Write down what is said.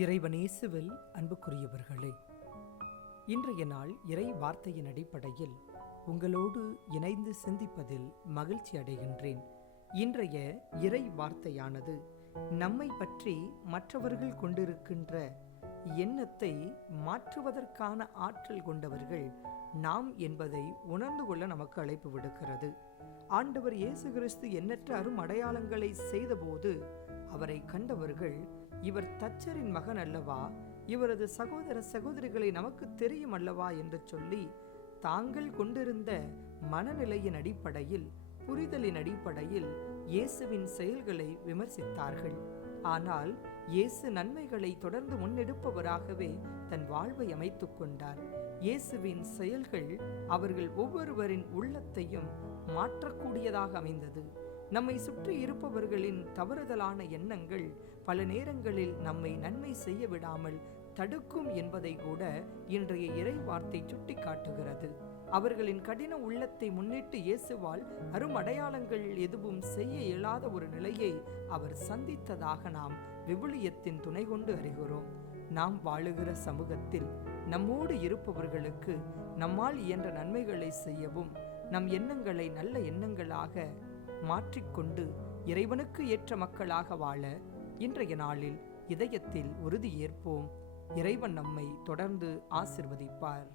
இறைவனேசுவில் அன்புக்குரியவர்களே இன்றைய நாள் இறை வார்த்தையின் அடிப்படையில் உங்களோடு இணைந்து சிந்திப்பதில் மகிழ்ச்சி அடைகின்றேன். இன்றைய இறை வார்த்தையானது நம்மை பற்றி மற்றவர்கள் கொண்டிருக்கின்ற எண்ணத்தை மாற்றுவதற்கான ஆற்றல் கொண்டவர்கள் நாம் என்பதை உணர்ந்து கொள்ள நமக்கு அழைப்பு விடுக்கிறது. ஆண்டவர் இயேசு கிறிஸ்து எண்ணற்ற அரும் அடையாளங்களை செய்தபோது அவரை கண்டவர்கள் இவர் தச்சரின் மகன் அல்லவா? இவரது சகோதர சகோதரிகளை நமக்கு தெரியும் அல்லவா? என்று சொல்லி தாங்கள் கொண்டிருந்த மனநிலையின் அடிப்படையில் புரிதலின் அடிப்படையில் இயேசுவின் செயல்களை விமர்சித்தார்கள். ஆனால் இயேசு நன்மைகளை தொடர்ந்து முன்னெடுப்பவராகவே தன் வாழ்வை அமைத்துக் கொண்டார். இயேசுவின் செயல்கள் அவர்கள் ஒவ்வொருவரின் உள்ளத்தையும் மாற்றக்கூடியதாக அமைந்தது. நம்மை சுற்றி இருப்பவர்களின் தவறுதலான எண்ணங்கள் பல நேரங்களில் நம்மை நன்மை செய்ய விடாமல் தடுக்கும் என்பதை கூட இன்றைய இறை வார்த்தை சுட்டி காட்டுகிறது அவர்களின் கடின உள்ளத்தை முன்னிட்டு இயேசுவால் அருமடையாளங்கள் எதுவும் செய்ய இயலாத ஒரு நிலையை அவர் சந்தித்ததாக நாம் விவிலியத்தின் துணை கொண்டு அறிகிறோம். நாம் வாழுகிற சமூகத்தில் நம்மோடு இருப்பவர்களுக்கு நம்மால் இயன்ற நன்மைகளை செய்யவும் நம் எண்ணங்களை நல்ல எண்ணங்களாக மாற்றிக்கொண்டு இறைவனுக்கு ஏற்ற மக்களாக வாழ இன்றைய நாளில் இதயத்தில் உறுதி ஏற்போம் இறைவன் நம்மை தொடர்ந்து ஆசிர்வதிப்பார்.